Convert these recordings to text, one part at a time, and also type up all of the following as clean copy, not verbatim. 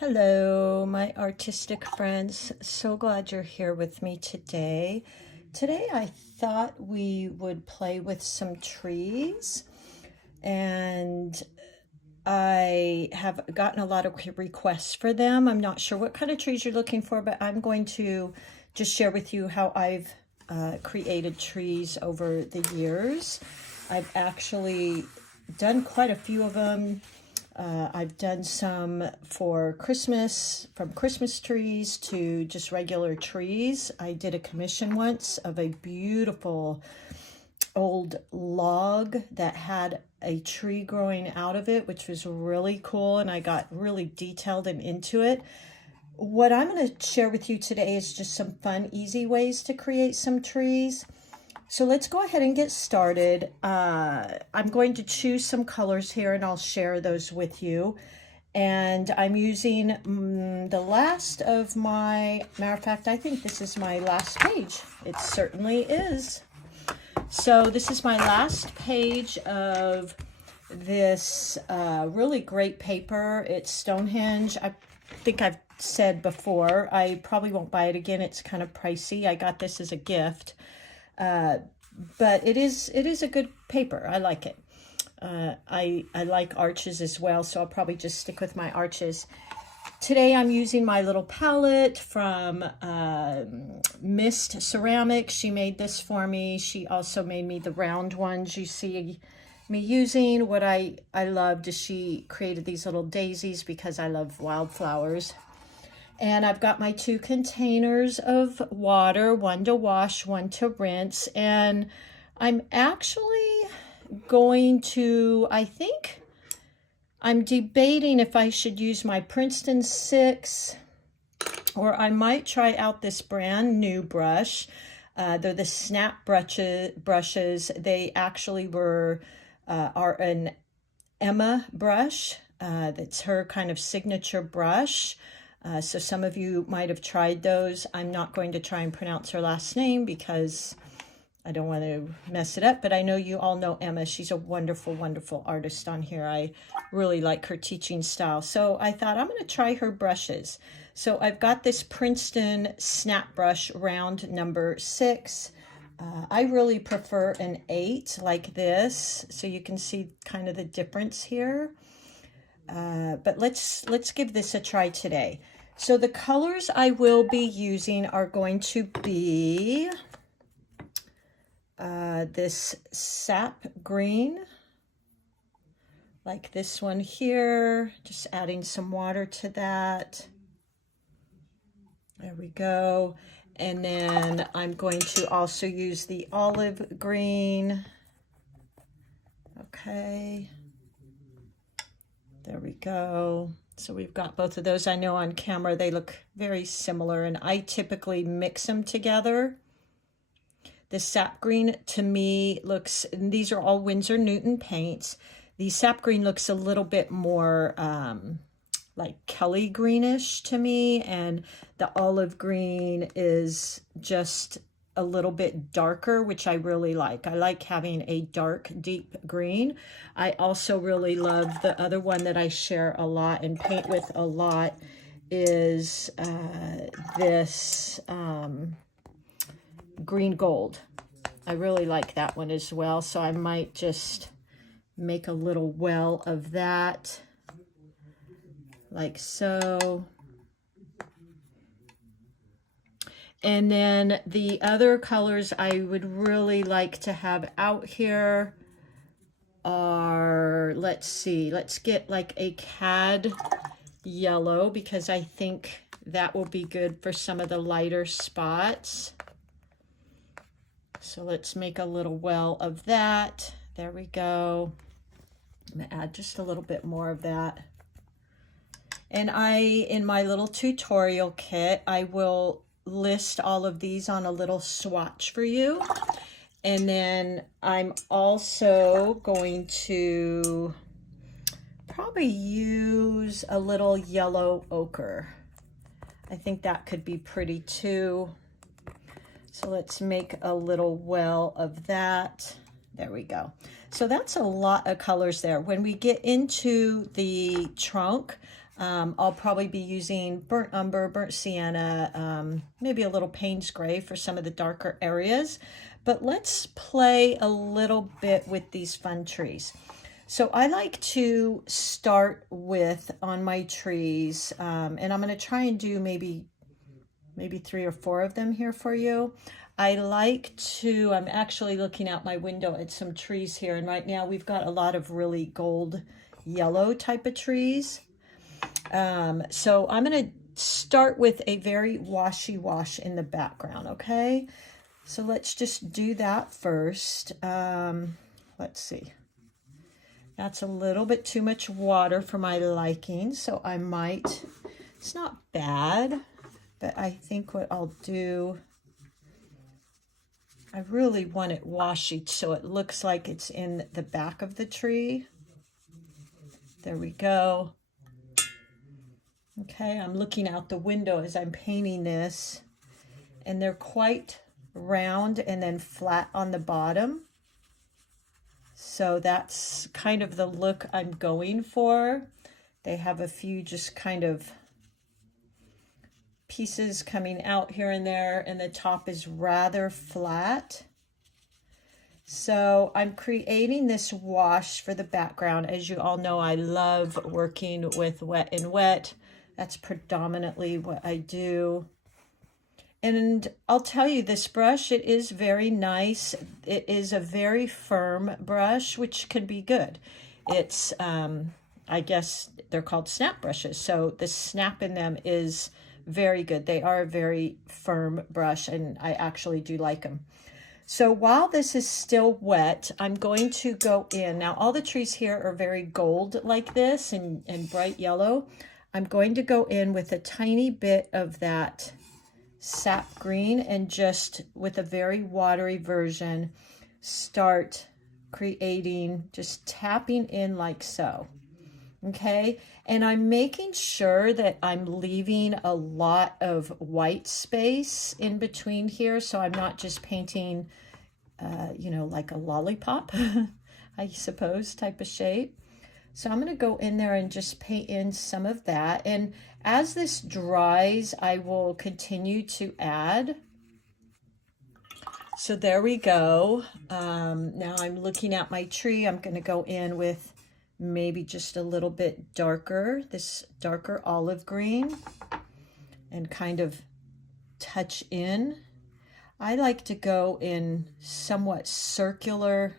Hello, my artistic friends. So glad you're here with me today. Today I thought we would play with some trees, and I have gotten a lot of requests for them. I'm not sure what kind of trees you're looking for, but I'm going to just share with you how I've created trees over the years. I've actually done quite a few of them. I've done some for Christmas, from Christmas trees to just regular trees. I did a commission once of a beautiful old log that had a tree growing out of it, which was really cool, and I got really detailed and into it. What I'm going to share with you today is just some fun, easy ways to create some trees. So let's go ahead and get started. I'm going to choose some colors here and I'll share those with you. And I'm using the last of my, matter of fact, I think this is my last page. It certainly is. So this is my last page of this really great paper. It's Stonehenge. I think I've said before, I probably won't buy it again. It's kind of pricey. I got this as a gift. But it is a good paper. I like it. I like arches as well, so I'll probably just stick with my arches. Today I'm using my little palette from Mist Ceramics. She made this for me. She also made me the round ones you see me using. What I loved is she created these little daisies because I love wildflowers. And I've got my two containers of water, one to wash, one to rinse. And I'm actually going to, I think, I'm debating if I should use my Princeton 6 or I might try out this brand new brush. They're the Snapbrushes. They actually are an Emma brush. That's her kind of signature brush. So some of you might have tried those. I'm not going to try and pronounce her last name because I don't want to mess it up, but I know you all know Emma. She's a wonderful, wonderful artist on here. I really like her teaching style. So I thought I'm going to try her brushes. So I've got this Princeton Snapbrush round number 6. I really prefer an 8 like this, so you can see kind of the difference here. But let's give this a try today. So the colors I will be using are going to be this sap green, like this one here, just adding some water to that. There we go. And then I'm going to also use the olive green. Okay. There we go. So we've got both of those. I know on camera they look very similar, and I typically mix them together. The sap green to me looks, and these are all Winsor Newton paints. The sap green looks a little bit more like Kelly greenish to me, and the olive green is just a little bit darker, which I really like. I like having a dark, deep green. I also really love the other one that I share a lot and paint with a lot is this green gold. I really like that one as well. So I might just make a little well of that, like so. And then the other colors I would really like to have out here are, let's see, let's get like a cad yellow because I think that will be good for some of the lighter spots. So let's make a little well of that. There we go. I'm gonna add just a little bit more of that. And in my little tutorial kit, I will list all of these on a little swatch for you. And then I'm also going to probably use a little yellow ochre. I think that could be pretty too. So let's make a little well of that. There we go. So that's a lot of colors there. When we get into the trunk, I'll probably be using burnt umber, burnt sienna, maybe a little Payne's gray for some of the darker areas. But let's play a little bit with these fun trees. So I like to start with, on my trees, and I'm going to try and do maybe 3 or 4 of them here for you. I like to, I'm actually looking out my window at some trees here, and right now we've got a lot of really gold yellow type of trees. So I'm going to start with a very washy wash in the background, okay? So let's just do that first. Let's see. That's a little bit too much water for my liking, so I might, it's not bad, but I think what I'll do, I really want it washy so it looks like it's in the back of the tree. There we go. Okay, I'm looking out the window as I'm painting this, and they're quite round and then flat on the bottom. So that's kind of the look I'm going for. They have a few just kind of pieces coming out here and there, and the top is rather flat. So I'm creating this wash for the background. As you all know, I love working with wet and wet. That's predominantly what I do. And I'll tell you, this brush, it is very nice. It is a very firm brush, which can be good. It's, I guess they're called snap brushes. So the snap in them is very good. They are a very firm brush, and I actually do like them. So while this is still wet, I'm going to go in. Now, all the trees here are very gold like this and bright yellow. I'm going to go in with a tiny bit of that sap green and just with a very watery version, start creating, just tapping in like so. Okay, and I'm making sure that I'm leaving a lot of white space in between here, so I'm not just painting, you know, like a lollipop, I suppose, type of shape. So I'm going to go in there and just paint in some of that, and as this dries, I will continue to add. So there we go. Now I'm looking at my tree. I'm going to go in with maybe just a little bit darker, this darker olive green, and kind of touch in. I like to go in somewhat circular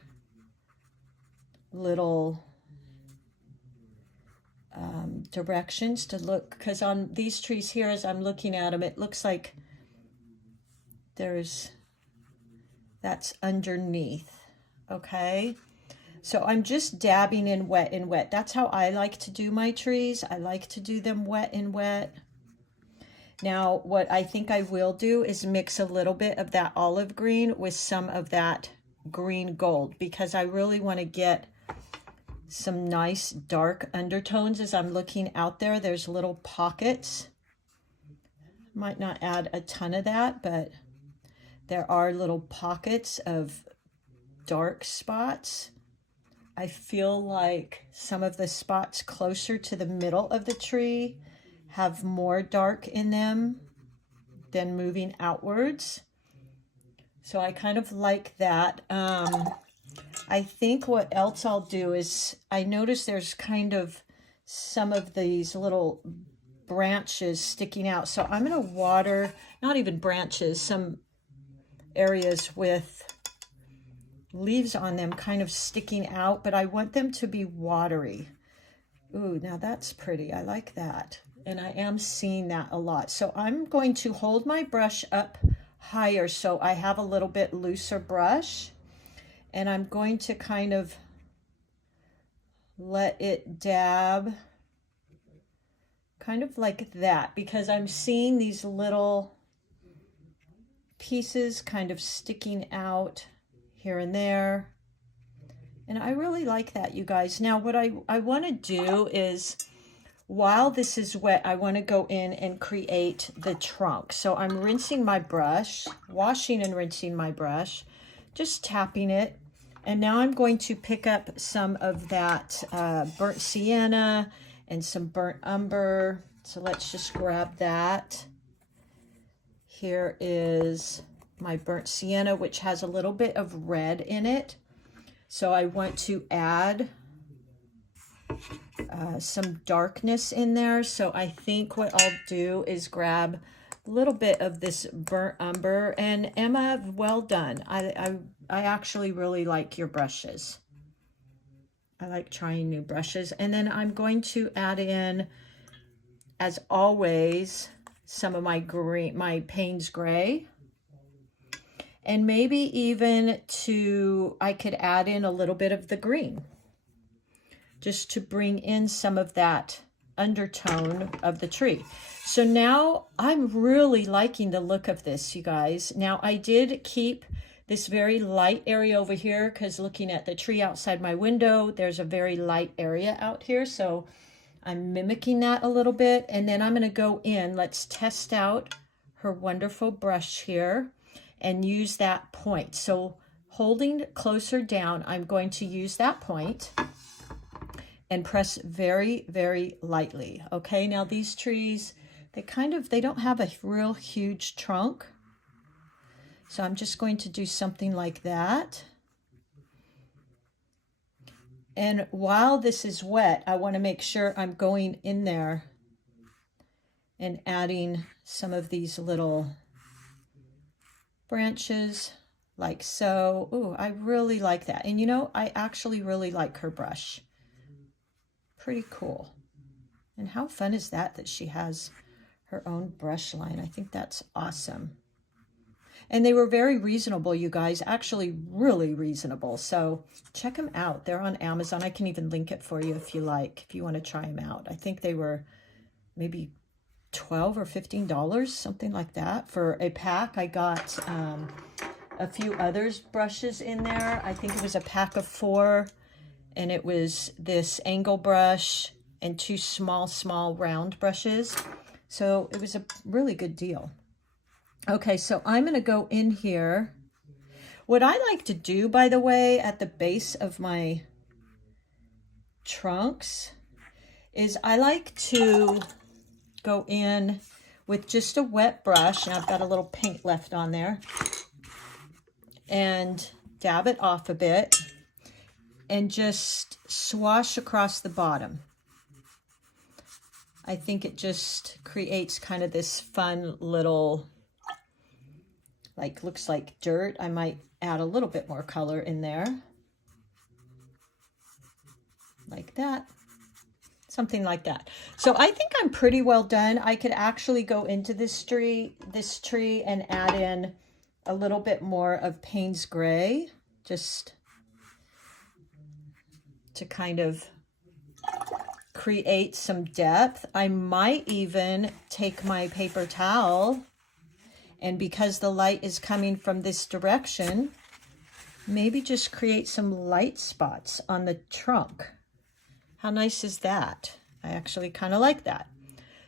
little directions to look, because on these trees here, as I'm looking at them, it looks like that's underneath. Okay. So I'm just dabbing in wet and wet. That's how I like to do my trees. I like to do them wet and wet. Now, what I think I will do is mix a little bit of that olive green with some of that green gold, because I really want to get some nice dark undertones as I'm looking out there. There's little pockets. Might not add a ton of that, but there are little pockets of dark spots. I feel like some of the spots closer to the middle of the tree have more dark in them than moving outwards. So I kind of like that. I think what else I'll do is, I notice there's kind of some of these little branches sticking out. So I'm going to water, not even branches, some areas with leaves on them kind of sticking out, but I want them to be watery. Ooh, now that's pretty. I like that. And I am seeing that a lot. So I'm going to hold my brush up higher so I have a little bit looser brush. And I'm going to kind of let it dab kind of like that, because I'm seeing these little pieces kind of sticking out here and there. And I really like that, you guys. Now, what I want to do is, while this is wet, I want to go in and create the trunk. So I'm rinsing my brush, washing and rinsing my brush, just tapping it And now I'm going to pick up some of that burnt sienna and some burnt umber. So let's just grab that. Here is my burnt sienna, which has a little bit of red in it. So I want to add some darkness in there. So I think what I'll do is grab a little bit of this burnt umber. And Emma, well done. I actually really like your brushes. I like trying new brushes. And then I'm going to add in, as always, some of my green, my Payne's Gray. And maybe even I could add in a little bit of the green, just to bring in some of that undertone of the tree. So now I'm really liking the look of this, you guys. Now I did keep this very light area over here because looking at the tree outside my window, there's a very light area out here. So I'm mimicking that a little bit. And then I'm going to go in, let's test out her wonderful brush here and use that point. So holding closer down, I'm going to use that point and press very, very lightly. Okay, now these trees, they don't have a real huge trunk. So I'm just going to do something like that. And while this is wet, I want to make sure I'm going in there and adding some of these little branches like so. Ooh, I really like that. And you know, I actually really like her brush. Pretty cool. And how fun is that she has her own brush line? I think that's awesome. And they were very reasonable, you guys, actually really reasonable. So check them out. They're on Amazon. I can even link it for you if you like, if you want to try them out. I think they were maybe $12 or $15, something like that for a pack. I got a few others brushes in there. I think it was a pack of 4, and it was this angle brush and 2 small round brushes. So it was a really good deal. Okay, so I'm going to go in here. What I like to do, by the way, at the base of my trunks is I like to go in with just a wet brush, and I've got a little paint left on there, and dab it off a bit and just swash across the bottom. I think it just creates kind of this fun little, like, looks like dirt. I might add a little bit more color in there. Like that. Something like that. So I think I'm pretty well done. I could actually go into this tree and add in a little bit more of Payne's Gray, just to kind of create some depth. I might even take my paper towel, and because the light is coming from this direction, maybe just create some light spots on the trunk. How nice is that? I actually kind of like that.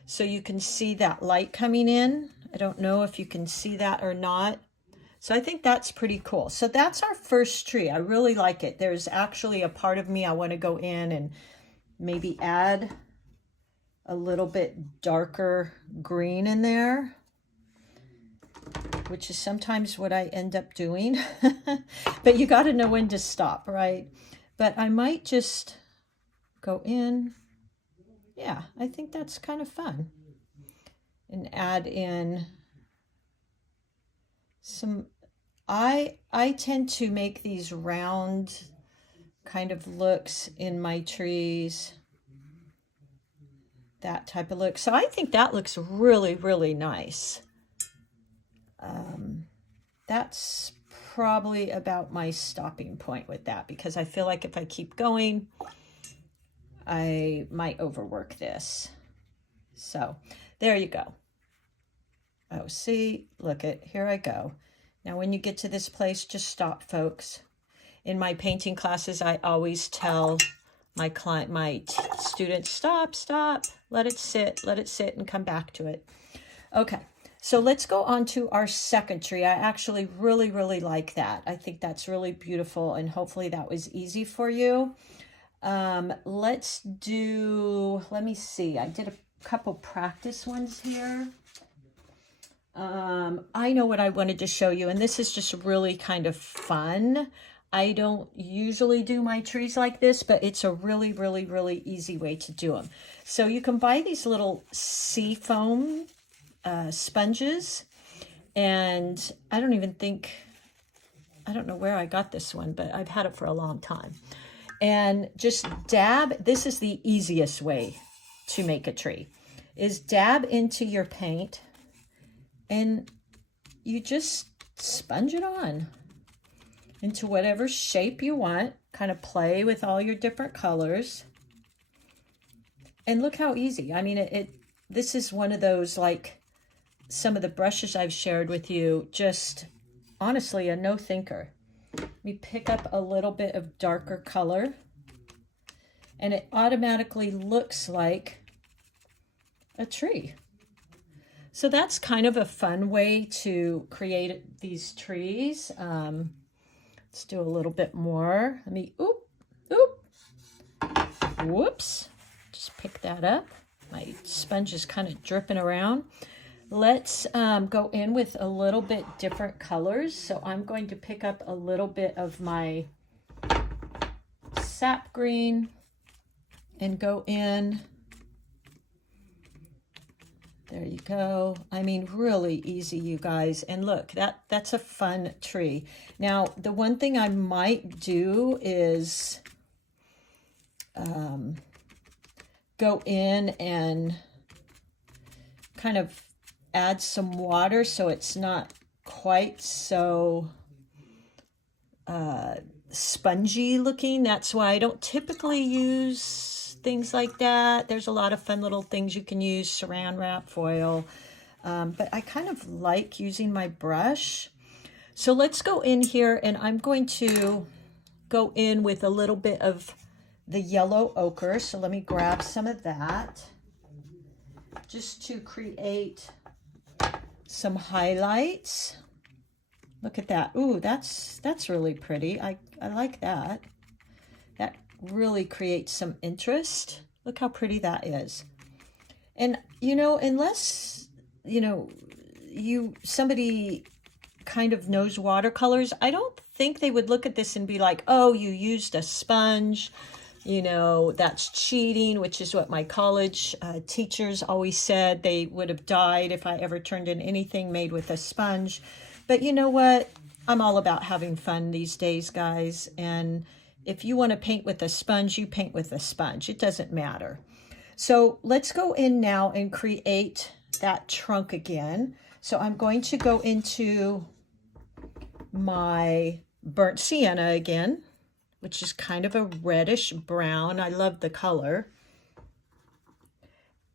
So you can see that light coming in. I don't know if you can see that or not. So I think that's pretty cool. So that's our first tree. I really like it. There's actually a part of me I want to go in and maybe add a little bit darker green in there, which is sometimes what I end up doing. But you got to know when to stop, right? But I might just go in. Yeah, I think that's kind of fun. And add in some, I tend to make these round kind of looks in my trees. That type of look. So I think that looks really, really nice. That's probably about my stopping point with that, because I feel like if I keep going, I might overwork this. So there you go. Oh, see, look at, here I go. Now, when you get to this place, just stop, folks. In my painting classes, I always tell my students, stop, let it sit, and come back to it. Okay, So let's go on to our second tree. I actually really, really like that. I think that's really beautiful, and hopefully that was easy for you. Let's do, let me see. I did a couple practice ones here. I know what I wanted to show you, and this is just really kind of fun. I don't usually do my trees like this, but it's a really, really, really easy way to do them. So you can buy these little sea foam sponges, and I don't know where I got this one, but I've had it for a long time. And just dab, this is the easiest way to make a tree, is dab into your paint, and you just sponge it on into whatever shape you want. Kind of play with all your different colors. And look how easy. I mean, this is one of those, like some of the brushes I've shared with you, just honestly a no thinker. Let me pick up a little bit of darker color, and it automatically looks like a tree. So that's kind of a fun way to create these trees. Let's do a little bit more. Let me, whoops, just pick that up. My sponge is kind of dripping around. Let's go in with a little bit different colors. So I'm going to pick up a little bit of my sap green and go in. There you go. I mean, really easy, you guys. And look, that's a fun tree. Now, the one thing I might do is go in and kind of add some water so it's not quite so spongy looking. That's why I don't typically use things like that. There's a lot of fun little things you can use, saran wrap, foil, but I kind of like using my brush. So let's go in here, and I'm going to go in with a little bit of the yellow ochre. So let me grab some of that just to create some highlights. Look at that. Ooh, that's really pretty. I like that. That really creates some interest. Look how pretty that is. And you know, unless somebody kind of knows watercolors, I don't think they would look at this and be like, oh, you used a sponge, that's cheating, which is what my college teachers always said. They would have died if I ever turned in anything made with a sponge. But you know what? I'm all about having fun these days, guys. And if you want to paint with a sponge, you paint with a sponge. It doesn't matter. So let's go in now and create that trunk again. So I'm going to go into my burnt sienna again, which is kind of a reddish brown. I love the color.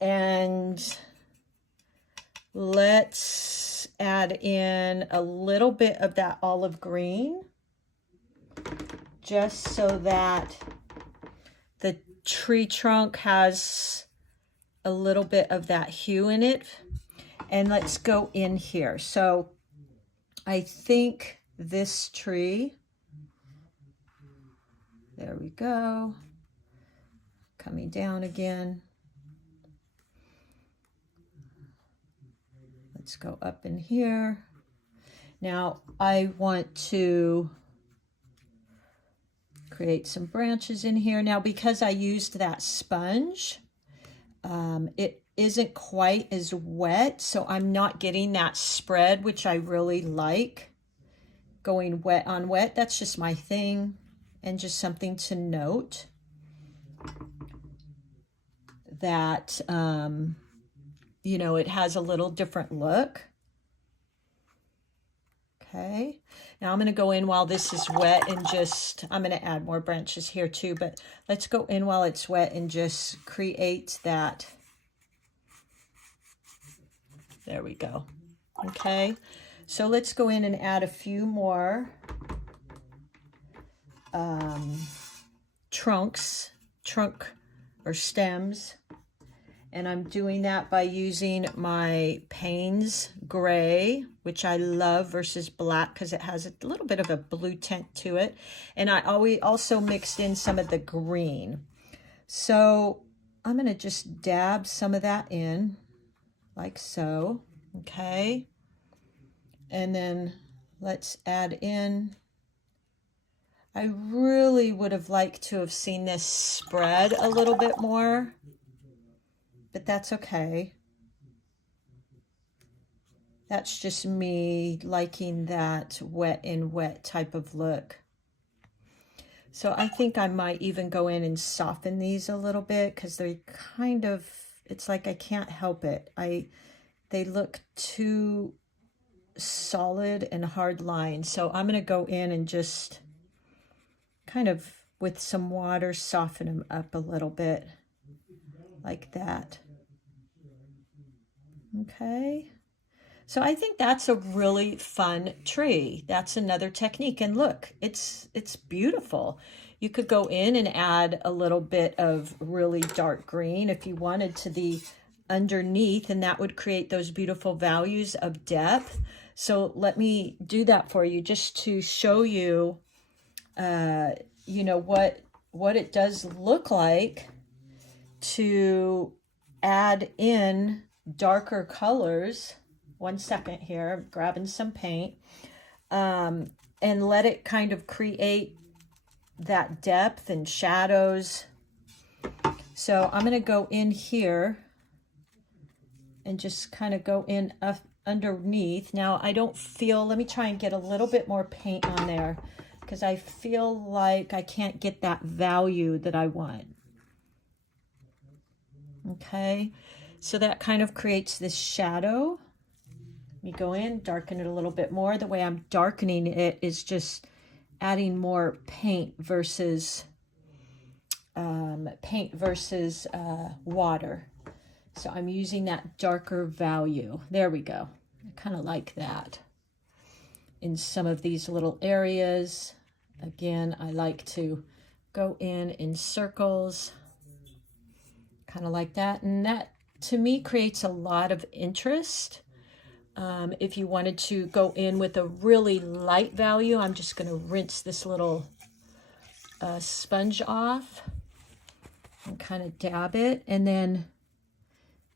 And let's add in a little bit of that olive green, just so that the tree trunk has a little bit of that hue in it. And let's go in here. So I think this tree, there we go, coming down again. Let's go up in here. Now I want to create some branches in here. Now, because I used that sponge, it isn't quite as wet, so I'm not getting that spread, which I really like. Going wet on wet, that's just my thing, and just something to note that, it has a little different look. Okay, now I'm going to go in while this is wet and I'm going to add more branches here too, but let's go in while it's wet and just create that. There we go. Okay, so let's go in and add a few more trunk or stems. And I'm doing that by using my Payne's Gray, which I love, versus black because it has a little bit of a blue tint to it. And I always also mixed in some of the green. So I'm going to just dab some of that in like so. Okay. And then let's add in. I really would have liked to have seen this spread a little bit more, but that's okay. That's just me liking that wet in wet type of look. So I think I might even go in and soften these a little bit because they kind of, it's like I can't help it. They look too solid and hard lines. So I'm going to go in and just kind of with some water soften them up a little bit like that. Okay. So I think that's a really fun tree. That's another technique. And look, it's beautiful. You could go in and add a little bit of really dark green if you wanted to the underneath, and that would create those beautiful values of depth. So let me do that for you just to show you, you know, what it does look like to add in darker colors. 1 second here, I'm grabbing some paint, and let it kind of create that depth and shadows. So I'm going to go in here and just kind of go in underneath. Now I don't feel, let me try and get a little bit more paint on there because I feel like I can't get that value that I want. Okay, so that kind of creates this shadow. You go in, darken it a little bit more. The way I'm darkening it is just adding more paint versus water. So I'm using that darker value. There we go. I kind of like that. In some of these little areas, again, I like to go in circles, kind of like that. And that, to me, creates a lot of interest. If you wanted to go in with a really light value, I'm just going to rinse this little sponge off and kind of dab it, and then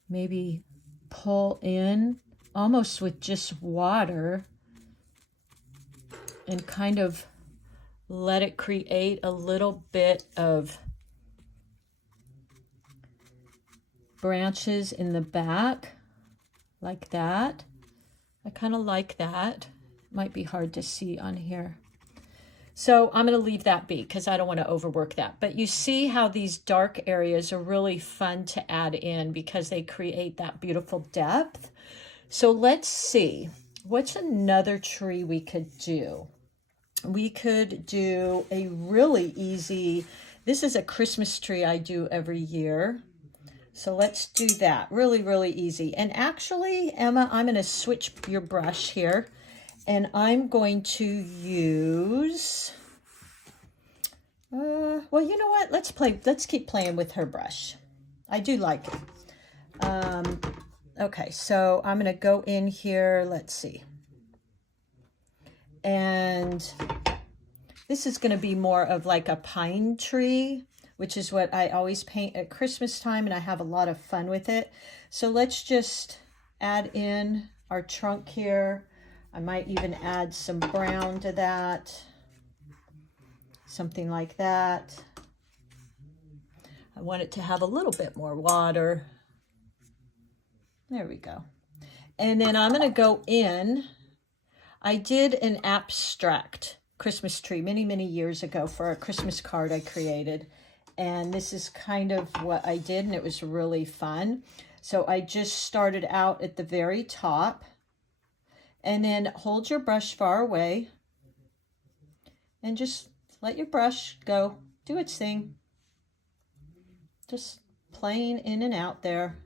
maybe pull in almost with just water and kind of let it create a little bit of branches in the back like that. I kind of like that. Might be hard to see on here. So I'm going to leave that be because I don't want to overwork that. But you see how these dark areas are really fun to add in because they create that beautiful depth. So let's see. What's another tree we could do? We could do a really easy, this is a Christmas tree I do every year. So let's do that. Really, really easy. And actually, Emma, I'm going to switch your brush here. And I'm going to use, well, you know what? Let's keep playing with her brush. I do like it. Okay, so I'm going to go in here. Let's see. And this is going to be more of like a pine tree, which is what I always paint at Christmas time, and I have a lot of fun with it. So let's just add in our trunk here. I might even add some brown to that, something like that. I want it to have a little bit more water. There we go. And then I'm going to go in. I did an abstract Christmas tree many, many years ago for a Christmas card I created. And this is kind of what I did, and it was really fun. So I just started out at the very top, and then hold your brush far away and just let your brush go, do its thing. Just playing in and out there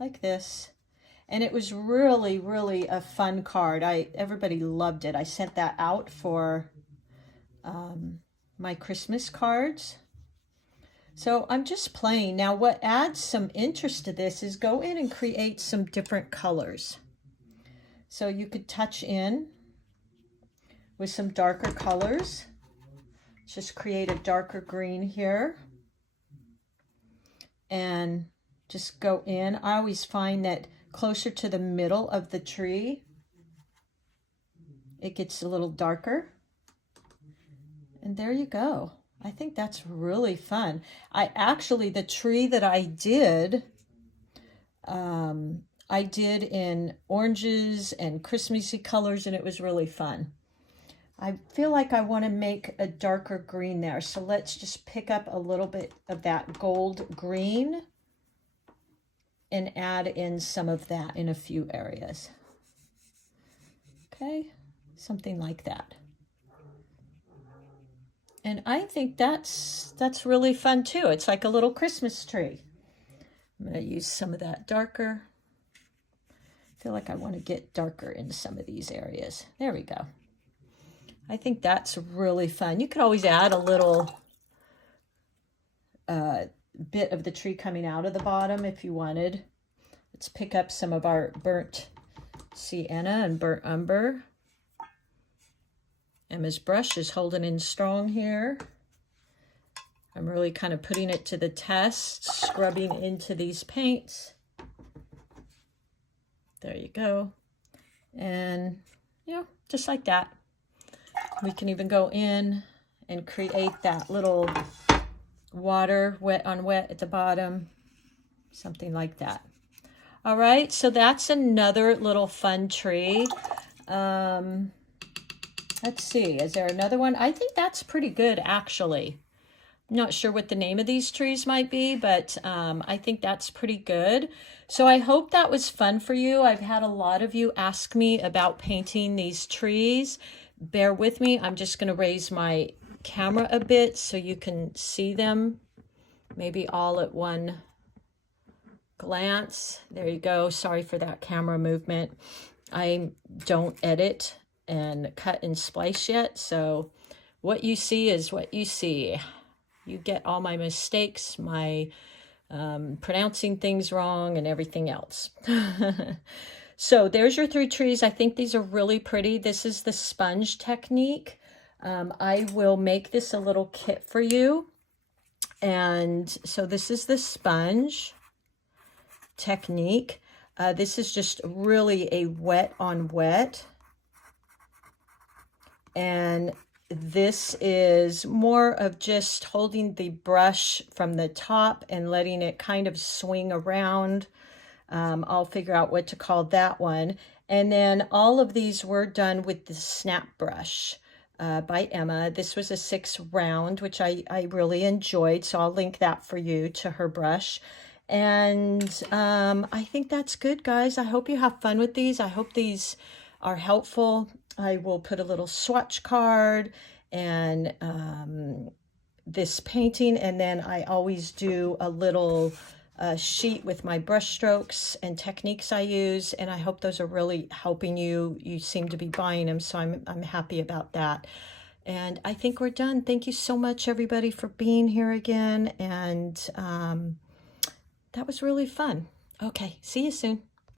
like this. And it was really, really a fun card. Everybody loved it. I sent that out for my Christmas cards. So I'm just playing. Now what adds some interest to this is go in and create some different colors. So you could touch in with some darker colors. Just create a darker green here. And just go in. I always find that closer to the middle of the tree, it gets a little darker. And there you go. I think that's really fun. The tree that I did in oranges and Christmassy colors, and it was really fun. I feel like I want to make a darker green there. So let's just pick up a little bit of that gold green and add in some of that in a few areas. Okay, something like that. And I think that's really fun too. It's like a little Christmas tree. I'm going to use some of that darker. I feel like I want to get darker in some of these areas. There we go. I think that's really fun. You could always add a little bit of the tree coming out of the bottom if you wanted. Let's pick up some of our burnt sienna and burnt umber. Emma's brush is holding in strong here. I'm really kind of putting it to the test, scrubbing into these paints. There you go. And, you know, just like that. We can even go in and create that little water, wet on wet at the bottom, something like that. All right, so that's another little fun tree. Let's see, is there another one? I think that's pretty good, actually. I'm not sure what the name of these trees might be, but I think that's pretty good. So I hope that was fun for you. I've had a lot of you ask me about painting these trees. Bear with me. I'm just going to raise my camera a bit so you can see them, maybe all at one glance. There you go. Sorry for that camera movement. I don't edit and cut and splice yet, so what you see is what you see. You get all my mistakes, my pronouncing things wrong, and everything else. So there's your 3 trees. I think these are really pretty. This is the sponge technique. I will make this a little kit for you. And so this is the sponge technique. This is just really a wet on wet. And this is more of just holding the brush from the top and letting it kind of swing around. I'll figure out what to call that one. And then all of these were done with the Snapbrush by Emma. This was a 6 round, which I really enjoyed. So I'll link that for you to her brush. And I think that's good, guys. I hope you have fun with these. I hope these are helpful. I will put a little swatch card and this painting. And then I always do a little sheet with my brush strokes and techniques I use, and I hope those are really helping you. You seem to be buying them, so I'm happy about that. And I think we're done. Thank you so much, everybody, for being here again, and that was really fun. Okay, see you soon.